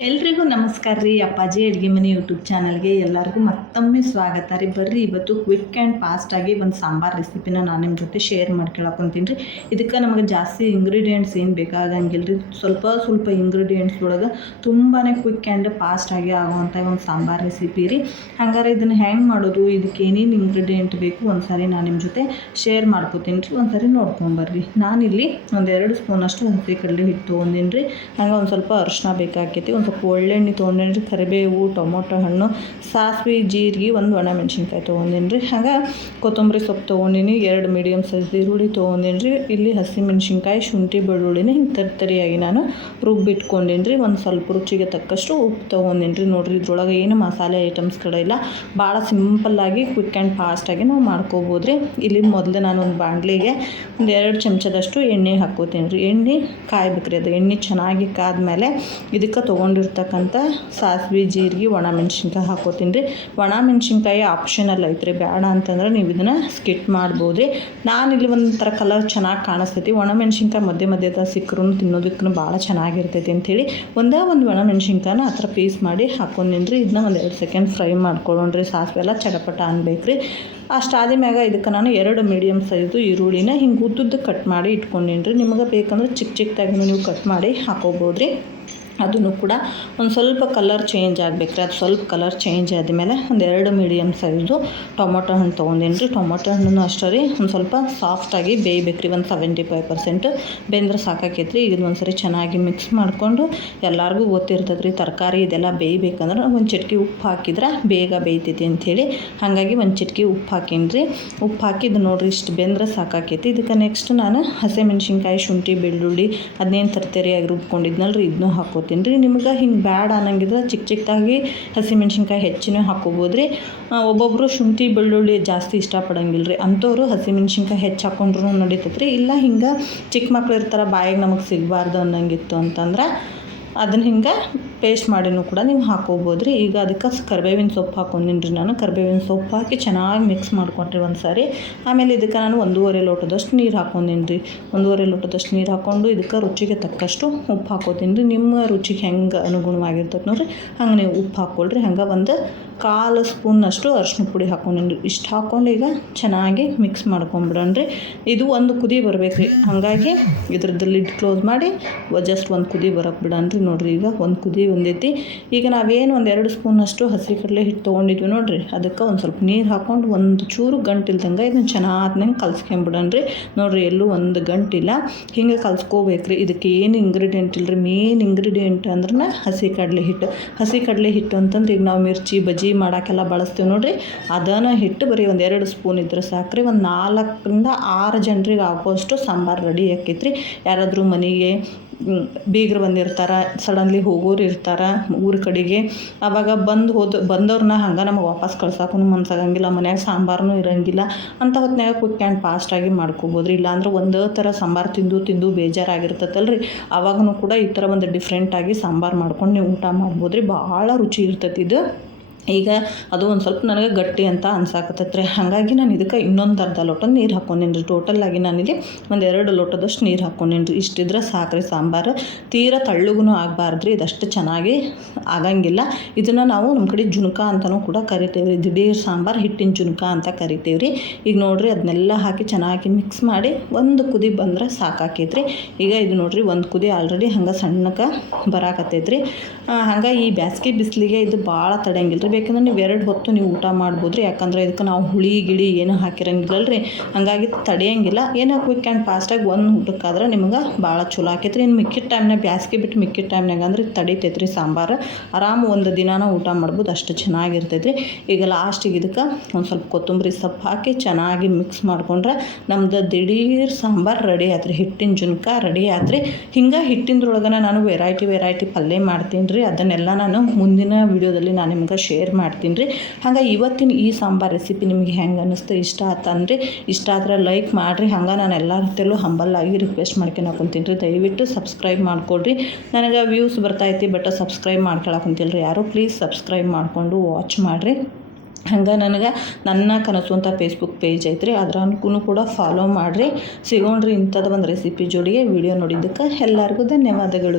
ಎಲ್ರಿಗೂ ನಮಸ್ಕಾರ ರೀ ಅಪ್ಪಾಜಿ ಅಡುಗೆ ಮನೆ ಯೂಟ್ಯೂಬ್ ಚಾನಲ್ಗೆ ಎಲ್ಲರಿಗೂ ಮತ್ತೊಮ್ಮೆ ಸ್ವಾಗತ ರೀ. ಬರ್ರಿ, ಇವತ್ತು ಕ್ವಿಕ್ ಆ್ಯಂಡ್ ಫಾಸ್ಟಾಗಿ ಒಂದು ಸಾಂಬಾರು ರೆಸಿಪಿನ ನಾನು ನಿಮ್ಮ ಜೊತೆ ಶೇರ್ ಮಾಡ್ಕೊಳಕೊಂತೀನಿ ರೀ. ಇದಕ್ಕೆ ನಮಗೆ ಜಾಸ್ತಿ ಇಂಗ್ರೀಡಿಯೆಂಟ್ಸ್ ಏನು ಬೇಕಾಗಂಗಿಲ್ಲ ರೀ ಸ್ವಲ್ಪ ಸ್ವಲ್ಪ ಇಂಗ್ರೀಡಿಯೆಂಟ್ಸ್ ಒಳಗೆ ತುಂಬಾ ಕ್ವಿಕ್ ಆ್ಯಂಡ್ ಫಾಸ್ಟಾಗಿ ಆಗುವಂಥ ಒಂದು ಸಾಂಬಾರು ರೆಸಿಪಿ ರೀ. ಹಂಗಾರೆ ಇದನ್ನು ಹೆಂಗೆ ಮಾಡೋದು, ಇದಕ್ಕೆ ಏನೇನು ಇಂಗ್ರೀಡಿಯೆಂಟ್ ಬೇಕು ಒಂದು ಸಾರಿ ನಾನು ನಿಮ್ಮ ಜೊತೆ ಶೇರ್ ಮಾಡ್ಕೋತೀನಿ ರೀ. ಒಂದು ಸಾರಿ ನೋಡ್ಕೊಂಬರ್ರಿ ನಾನಿಲ್ಲಿ ಒಂದೆರಡು ಸ್ಪೂನಷ್ಟು ಹಸಿ ಕಡಲೆ ಹಿಟ್ಟು ತೊಗೊಂಡಿನಿ ರೀ. ಹಂಗೆ ಒಂದು ಸ್ವಲ್ಪ ಅರಿಶಿನ ಬೇಕಾಕೈತಿ ಸ್ವಲ್ಪ ಒಳ್ಳೆಣ್ಣೆ ತೊಗೊಂಡೇನಿ ರೀ ಕರಿಬೇವು, ಟೊಮೊಟೊ ಹಣ್ಣು, ಸಾಸಿವೆ, ಜೀರಿಗೆ, ಒಂದು ಒಣಮೆಣ್ಸಿನ್ಕಾಯಿ ತೊಗೊಂಡೀನಿ ರೀ ಹಾಗೆ ಕೊತ್ತಂಬರಿ ಸೊಪ್ಪು ತೊಗೊಂಡಿನಿ, ಎರಡು ಮೀಡಿಯಮ್ ಸೈಜ್ ಈರುಳ್ಳಿ ತೊಗೊಂಡೀನಿ ರೀ ಇಲ್ಲಿ ಹಸಿ ಮೆಣಸಿನ್ಕಾಯಿ, ಶುಂಠಿ, ಬೆಳ್ಳುಳ್ಳಿನ ಹಿಂಗೆ ತರಿತರಿಯಾಗಿ ನಾನು ರುಬ್ಬಿಟ್ಕೊಂಡೇನಿ ರೀ ಒಂದು ಸ್ವಲ್ಪ ರುಚಿಗೆ ತಕ್ಕಷ್ಟು ಉಪ್ಪು ತೊಗೊಂಡೀನಿ ರೀ ನೋಡಿರಿ, ಇದ್ರೊಳಗೆ ಏನು ಮಸಾಲೆ ಐಟಮ್ಸ್ ಕಡೆ ಇಲ್ಲ. ಭಾಳ ಸಿಂಪಲ್ಲಾಗಿ ಕ್ವಿಕ್ ಆ್ಯಂಡ್ ಫಾಸ್ಟಾಗಿ ನಾವು ಮಾಡ್ಕೋಬೋದು ರೀ ಇಲ್ಲಿ ಮೊದಲು ನಾನು ಒಂದು ಬಾಂಡ್ಲಿಗೆ ಒಂದು ಎರಡು ಚಮಚದಷ್ಟು ಎಣ್ಣೆ ಹಾಕೋತೀನಿ ರೀ ಎಣ್ಣೆ ಕಾಯ್ಬೇಕು ಅದು ಎಣ್ಣೆ ಚೆನ್ನಾಗಿ ಕಾದ್ಮೇಲೆ ಇದಕ್ಕೆ ತೊಗೊಂಡಿರ್ತಕ್ಕಂಥ ಸಾಸಿವೆ, ಜೀರಿಗೆ, ಒಣ ಮೆಣ್ಸಿನ್ಕಾಯಿ ಹಾಕೋತೀನಿ ರೀ. ಒಣ ಮೆಣ್ಸಿನ್ಕಾಯಿ ಆಪ್ಷನಲ್ ಐತ್ರಿ. ಬೇಡ ಅಂತಂದ್ರೆ ನೀವು ಇದನ್ನು ಸ್ಕಿಟ್ ಮಾಡ್ಬೋದು ರೀ ಇಲ್ಲಿ ಒಂಥರ ಕಲರ್ ಚೆನ್ನಾಗಿ ಕಾಣಿಸ್ತೈತಿ. ಒಣ ಮೆಣ್ಸಿನ್ಕಾಯಿ ಮಧ್ಯೆ ಮಧ್ಯದ ಸಿಕ್ಕರೂ ತಿನ್ನೋದಕ್ಕೂ ಭಾಳ ಚೆನ್ನಾಗಿರ್ತೈತಿ ಅಂಥೇಳಿ ಒಂದೇ ಒಂದು ಒಣ ಮೆಣ್ಸಿನ್ಕಾಯನ್ನ ಆ ಪೀಸ್ ಮಾಡಿ ಹಾಕೊಂಡಿನಿ ರೀ. ಇದನ್ನ ಒಂದು ಎರಡು ಸೆಕೆಂಡ್ ಫ್ರೈ ಮಾಡ್ಕೊಳ್ಳೋಣ್ರಿ ಸಾಸಿವೆ ಎಲ್ಲ ಚಟಪಟ ಅನ್ಬೇಕು ರೀ. ಅಷ್ಟಾದ ಮ್ಯಾಗ ಇದಕ್ಕೆ ನಾನು ಎರಡು ಮೀಡಿಯಮ್ ಸೈಜು ಈರುಳ್ಳಿನ ಹಿಂಗೆ ಉದ್ದುದ್ದು ಕಟ್ ಮಾಡಿ ಇಟ್ಕೊಂಡಿನಿ ರೀ. ನಿಮಗೆ ಬೇಕಂದ್ರೆ ಚಿಕ್ಕ ಚಿಕ್ಕದಾಗಿ ನೀವು ಕಟ್ ಮಾಡಿ ಹಾಕೋಬೋದು ರೀ ಅದನ್ನು ಕೂಡ ಒಂದು ಸ್ವಲ್ಪ ಕಲರ್ ಚೇಂಜ್ ಆಗ್ಬೇಕು ರೀ ಅದು ಸ್ವಲ್ಪ ಕಲರ್ ಚೇಂಜ್ ಆದಮೇಲೆ ಒಂದು ಎರಡು ಮೀಡಿಯಮ್ ಸೈಜು ಟೊಮೊಟೊ ಹಣ್ಣು ತೊಗೊಂಡೀನಿ ರೀ ಟೊಮೊಟೊ ಹಣ್ಣು ಅಷ್ಟೇ ರೀ ಒಂದು ಸ್ವಲ್ಪ ಸಾಫ್ಟಾಗಿ ಬೇಯ್ಬೇಕು ರೀ ಒಂದು ಸೆವೆಂಟಿ ಫೈವ್ ಪರ್ಸೆಂಟ್ ಬೆಂದ್ರೆ ಸಾಕಾಕೈತ್ರಿ. ಈಗ ಒಂದು ಸರಿ ಚೆನ್ನಾಗಿ ಮಿಕ್ಸ್ ಮಾಡಿಕೊಂಡು ಎಲ್ಲರಿಗೂ ಗೊತ್ತಿರ್ತದೆ ರೀ ತರಕಾರಿ ಇದೆಲ್ಲ ಬೇಯ್ಬೇಕಂದ್ರೆ ಒಂದು ಚಿಟ್ಕಿ ಉಪ್ಪು ಹಾಕಿದ್ರೆ ಬೇಗ ಬೇಯ್ತೈತಿ ಅಂಥೇಳಿ ಹಾಗಾಗಿ ಒಂದು ಚಿಟ್ಕಿ ಉಪ್ಪು ಹಾಕೀನಿ ರೀ ಉಪ್ಪು ಹಾಕಿದ್ದು ನೋಡಿರಿ ಇಷ್ಟು ಬೆಂದ್ರೆ ಸಾಕಾಕೈತಿ. ಇದಕ್ಕೆ ನೆಕ್ಸ್ಟ್ ನಾನು ಹಸಿಮೆಣ್ಸಿನ್ಕಾಯಿ, ಶುಂಠಿ, ಬೆಳ್ಳುಳ್ಳಿ ಅದನ್ನೇನು ತರ್ತೇರಿಯಾಗಿ ರುಬ್ಕೊಂಡಿದ್ನಲ್ಲ ರೀ ಇದನ್ನೂ ಹಾಕೋ ಹಾಕೋತೀನಿ ರೀ ನಿಮ್ಗೆ ಹಿಂಗೆ ಬ್ಯಾಡ ಅನ್ನಂಗಿದ್ರೆ ಚಿಕ್ಕ ಚಿಕ್ಕದಾಗಿ ಹಸಿಮೆಣ್ಸಿನ್ಕಾಯಿ ಹೆಚ್ಚಿನ ಹಾಕೋಬೋದು ರೀ. ಒಬ್ಬೊಬ್ಬರು ಶುಂಠಿ, ಬೆಳ್ಳುಳ್ಳಿ ಜಾಸ್ತಿ ಇಷ್ಟಪಡಂಗಿಲ್ಲ ರೀ. ಅಂಥವ್ರು ಹಸಿಮೆಣ್ಸಿನ್ಕಾಯಿ ಹೆಚ್ಚು ಹಾಕೊಂಡ್ರೂ ನಡೀತೈತೆ ರೀ ಇಲ್ಲ ಹಿಂಗೆ ಚಿಕ್ಕ ಮಕ್ಳು ಇರ್ತಾರೆ ಬಾಯಿಗೆ ನಮಗೆ ಸಿಗಬಾರ್ದು ಅನ್ನಂಗಿತ್ತು ಅಂತಂದ್ರೆ ಅದನ್ನು ಹಿಂಗೆ ಪೇಸ್ಟ್ ಮಾಡಿನೂ ಕೂಡ ನೀವು ಹಾಕೋಬೋದು ರೀ ಈಗ ಅದಕ್ಕೆ ಕರಿಬೇವಿನ ಸೊಪ್ಪು ಹಾಕೊಂಡಿನಿ ರೀ ನಾನು. ಕರಿಬೇವಿನ ಸೊಪ್ಪು ಹಾಕಿ ಚೆನ್ನಾಗಿ ಮಿಕ್ಸ್ ಮಾಡ್ಕೊಂಡ್ರಿ ಒಂದು ಸಾರಿ ಆಮೇಲೆ ಇದಕ್ಕೆ ನಾನು ಒಂದೂವರೆ ಲೋಟದಷ್ಟು ನೀರು ಹಾಕೊಂಡಿನಿ ರೀ ಒಂದೂವರೆ ಲೋಟದಷ್ಟು ನೀರು ಹಾಕ್ಕೊಂಡು ಇದಕ್ಕೆ ರುಚಿಗೆ ತಕ್ಕಷ್ಟು ಉಪ್ಪು ಹಾಕೋತೀನಿ ರೀ ನಿಮ್ಮ ರುಚಿಗೆ ಹೆಂಗೆ ಅನುಗುಣವಾಗಿರ್ತದೆ ನೋಡಿರಿ. ಹಂಗೆ ನೀವು ಉಪ್ಪು ಹಾಕ್ಕೊಳ್ರಿ ಹಂಗೆ ಒಂದು ಕಾಲು ಸ್ಪೂನಷ್ಟು ಅರಿಶಿನ ಪುಡಿ ಹಾಕೊಂಡು ಇಷ್ಟು ಹಾಕ್ಕೊಂಡು ಈಗ ಚೆನ್ನಾಗಿ ಮಿಕ್ಸ್ ಮಾಡ್ಕೊಂಬಿಡೋಣ್ರಿ. ಇದು ಒಂದು ಕುದಿ ಬರಬೇಕು ರೀ ಹಾಗಾಗಿ ಇದ್ರದ್ದು ಲಿಡ್ ಕ್ಲೋಸ್ ಮಾಡಿ ಜಸ್ಟ್ ಒಂದು ಕುದಿ ಬರೋಕ್ಕೆ ಬಿಡೋಣ್ರಿ ನೋಡಿರಿ. ಈಗ ಒಂದು ಕುದಿ ಒಂದೈತಿ ಈಗ ನಾವೇನು ಒಂದು ಎರಡು ಸ್ಪೂನಷ್ಟು ಹಸಿ ಕಡಲೆ ಹಿಟ್ಟು ತೊಗೊಂಡಿದ್ವಿ ನೋಡಿರಿ. ಅದಕ್ಕೆ ಒಂದು ಸ್ವಲ್ಪ ನೀರು ಹಾಕ್ಕೊಂಡು ಒಂದು ಚೂರು ಗಂಟಿಲ್ದಂಗೆ ಇದನ್ನು ಚೆನ್ನಾಗಿ ಕಲ್ಸ್ಕೊಂಬಿಡನ್ರಿ ನೋಡಿರಿ, ಎಲ್ಲೂ ಒಂದು ಗಂಟಿಲ್ಲ ಹಿಂಗೆ ಕಲ್ಸ್ಕೋಬೇಕ್ರಿ. ಇದಕ್ಕೆ ಏನು ಇಂಗ್ರೀಡಿಯೆಂಟ್ ಇಲ್ಲರಿ ಮೇನ್ ಇಂಗ್ರೀಡಿಯೆಂಟ್ ಅಂದ್ರೆ ಹಸಿ ಕಡಲೆ ಹಿಟ್ಟು. ಹಸಿ ಕಡಲೆ ಹಿಟ್ಟು ಅಂತಂದ್ರೆ ಈಗ ನಾವು ಮಿರ್ಚಿ, ಬಜ್ಜಿ ಮಾಡೋಕ್ಕೆಲ್ಲ ಬಳಸ್ತೀವಿ ನೋಡಿರಿ. ಅದನ್ನು ಹಿಟ್ಟು ಬರೀ ಒಂದು ಎರಡು ಸ್ಪೂನ್ ಇದ್ರೆ ಸಾಕ್ರಿ. ಒಂದು ನಾಲ್ಕರಿಂದ ಆರು ಜನರಿಗೆ ಆಗುವಷ್ಟು ಸಾಂಬಾರು ರೆಡಿ ಆಕೈತ್ರಿ. ಯಾರಾದರೂ ಮನೆಗೆ ಬೀಗರು ಬಂದಿರ್ತಾರೆ, ಸಡನ್ಲಿ ಹೋಗೋರು ಇರ್ತಾರೆ ಊರ ಕಡೆಗೆ ಆವಾಗ ಬಂದು ಹೋದ, ಬಂದವ್ರನ್ನ ಹಂಗೆ ನಮಗೆ ವಾಪಸ್ ಕಳ್ಸೋಕ್ಕೂ ಮನ್ಸಾಗಂಗಿಲ್ಲ ಮನ್ಯಾಗ ಸಾಂಬಾರನೂ ಇರೋಂಗಿಲ್ಲ. ಅಂಥ ಹೊತ್ನಾಗ ಕ್ವಿಕ್ ಆ್ಯಂಡ್ ಫಾಸ್ಟಾಗಿ ಮಾಡ್ಕೋಬೋದ್ರಿ. ಇಲ್ಲಾಂದ್ರೆ ಒಂದೇ ಥರ ಸಾಂಬಾರು ತಿಂದು ತಿಂದು ಬೇಜಾರಾಗಿರ್ತೈತಲ್ರಿ. ರೀ ಅವಾಗೂ ಕೂಡ ಈ ಥರ ಒಂದು ಡಿಫ್ರೆಂಟಾಗಿ ಸಾಂಬಾರು ಮಾಡ್ಕೊಂಡು ನೀವು ಊಟ ಮಾಡ್ಬೋದು ರೀ ಭಾಳ ರುಚಿ ಇರ್ತೈತಿ ಇದು. ಈಗ ಅದು ಒಂದು ಸ್ವಲ್ಪ ನನಗೆ ಗಟ್ಟಿ ಅಂತ ಅನ್ಸಾಕತ್ತೈತ್ರಿ. ಹಾಗಾಗಿ ನಾನು ಇದಕ್ಕೆ ಇನ್ನೊಂದು ಅರ್ಧ ಲೋಟ ನೀರು ಹಾಕ್ಕೊಂಡೀನಿ ರೀ ಟೋಟಲ್ಲಾಗಿ ನಾನಿಲ್ಲಿ ಒಂದು ಎರಡು ಲೋಟದಷ್ಟು ನೀರು ಹಾಕ್ಕೊಂಡೀನಿ ರೀ ಇಷ್ಟಿದ್ರೆ ಸಾಕ್ರಿ ಸಾಂಬಾರು. ತೀರಾ ತಳ್ಳಗೂ ಆಗಬಾರ್ದು ರೀ ಇದಷ್ಟು ಚೆನ್ನಾಗಿ ಆಗಂಗಿಲ್ಲ. ಇದನ್ನು ನಾವು ನಮ್ಮ ಕಡೆ ಜುನಕ ಅಂತಲೂ ಕೂಡ ಕರಿತೀವಿ ರೀ ದಿಢೀರ್ ಸಾಂಬಾರು, ಹಿಟ್ಟಿನ ಜುನಕ ಅಂತ ಕರಿತೀವಿ ರೀ ಈಗ ನೋಡಿರಿ ಅದನ್ನೆಲ್ಲ ಹಾಕಿ ಚೆನ್ನಾಗಿ ಮಿಕ್ಸ್ ಮಾಡಿ ಒಂದು ಕುದಿ ಬಂದ್ರೆ ಸಾಕಾಕೈತ್ರಿ. ಈಗ ಇದು ನೋಡಿರಿ ಒಂದು ಕುದಿ ಆಲ್ರೆಡಿ ಹಂಗೆ ಸಣ್ಣಕ್ಕೆ ಬರಾಕತ್ತೈತ್ರಿ. ಹಂಗೆ ಈ ಬ್ಯಾಸ್ಗೆ ಬಿಸಿಲಿಗೆ ಇದು ಭಾಳ ತಡೆಯಂಗಿಲ್ಲ ರೀ ಬೇಕಂದ್ರೆ ನೀವು ಎರಡು ಹೊತ್ತು ನೀವು ಊಟ ಮಾಡ್ಬೋದು ರೀ ಯಾಕಂದ್ರೆ ಇದಕ್ಕೆ ನಾವು ಹುಳಿ, ಗಿಳಿ ಏನು ಹಾಕಿರಂಗಿಲ್ಲ ರೀ ಹಾಗಾಗಿ ತಡೆಯಂಗಿಲ್ಲ. ಏನು ಕ್ವಿಕ್ ಆ್ಯಂಡ್ ಫಾಸ್ಟಾಗಿ ಒಂದು ಊಟಕ್ಕಾದ್ರೆ ನಿಮ್ಗೆ ಭಾಳ ಚಲೋ ಆಕೈತೆ ರೀ ಇನ್ನು ಮಿಕ್ಕಿದ ಟೈಮ್ನಾಗ ಬ್ಯಾಸ್ಗೆ ಬಿಟ್ಟು ಮಿಕ್ಕಿದ ಟೈಮ್ನಾಗ ಅಂದ್ರೆ ತಡಿತೈತೆ ರೀ ಸಾಂಬಾರು. ಆರಾಮ ಒಂದು ದಿನಾನ ಊಟ ಮಾಡ್ಬೋದು. ಅಷ್ಟು ಚೆನ್ನಾಗಿರ್ತೈತೆ ರೀ ಈಗ ಲಾಸ್ಟಿಗೆ ಇದಕ್ಕೆ ಒಂದು ಸ್ವಲ್ಪ ಕೊತ್ತಂಬರಿ ಸೊಪ್ಪು ಹಾಕಿ ಚೆನ್ನಾಗಿ ಮಿಕ್ಸ್ ಮಾಡ್ಕೊಂಡ್ರೆ ನಮ್ದು ದಿಢೀರ್ ಸಾಂಬಾರು ರೆಡಿ ಆಯ್ತು ರೀ ಹಿಟ್ಟಿನ ಜುನ್ಕ ರೆಡಿ ಆಯ್ತು ರೀ ಹಿಂಗೆ ಹಿಟ್ಟಿಂದ್ರೊಳಗನ ನಾನು ವೆರೈಟಿ ವೆರೈಟಿ ಪಲ್ಯ ಮಾಡ್ತೀನಿ ರೀ ಅದನ್ನೆಲ್ಲ ನಾನು ಮುಂದಿನ ವೀಡಿಯೋದಲ್ಲಿ ನಾನು ನಿಮ್ಗೆ ಶೇರ್ ಮಾಡ್ತೀನಿ ರೀ. ಹಂಗೆ ಇವತ್ತಿನ ಈ ಸಾಂಬಾರು ರೆಸಿಪಿ ನಿಮಗೆ ಹೆಂಗೆ ಅನ್ನಿಸ್ತು, ಇಷ್ಟ ಆತಂದ್ರೆ ಇಷ್ಟ ಆದ್ರೆ ಲೈಕ್ ಮಾಡಿರಿ. ಹಂಗೆ ನಾನು ಎಲ್ಲ ರೀತಿಯಲ್ಲೂ ಹಂಬಲ್ಲಾಗಿ ರಿಕ್ವೆಸ್ಟ್ ಮಾಡ್ಕೊಳಕೊಂತೀನಿ ರೀ. ದಯವಿಟ್ಟು ಸಬ್ಸ್ಕ್ರೈಬ್ ಮಾಡ್ಕೊಳ್ರಿ. ನನಗೆ ವ್ಯೂಸ್ ಬರ್ತೈತಿ ಬಟ್ ಸಬ್ಸ್ಕ್ರೈಬ್ ಮಾಡ್ಕೊಳಕೊಂತಿಲ್ಲ ರೀ ಯಾರು. ಪ್ಲೀಸ್ ಸಬ್ಸ್ಕ್ರೈಬ್ ಮಾಡಿಕೊಂಡು ವಾಚ್ ಮಾಡಿರಿ. ಹಂಗೆ ನನಗೆ ನನ್ನ ಕನಸು ಅಂತ ಫೇಸ್ಬುಕ್ ಪೇಜ್ ಐತ್ರಿ. ಅದ್ರನ್ಕೂ ಕೂಡ ಫಾಲೋ ಮಾಡಿರಿ. ಸಿಗೋಣ್ರಿ ಇಂಥದ್ದು ಒಂದು ರೆಸಿಪಿ ಜೋಡಿಗೆ. ವಿಡಿಯೋ ನೋಡಿದ್ದಕ್ಕೆ ಎಲ್ಲರಿಗೂ ಧನ್ಯವಾದಗಳು.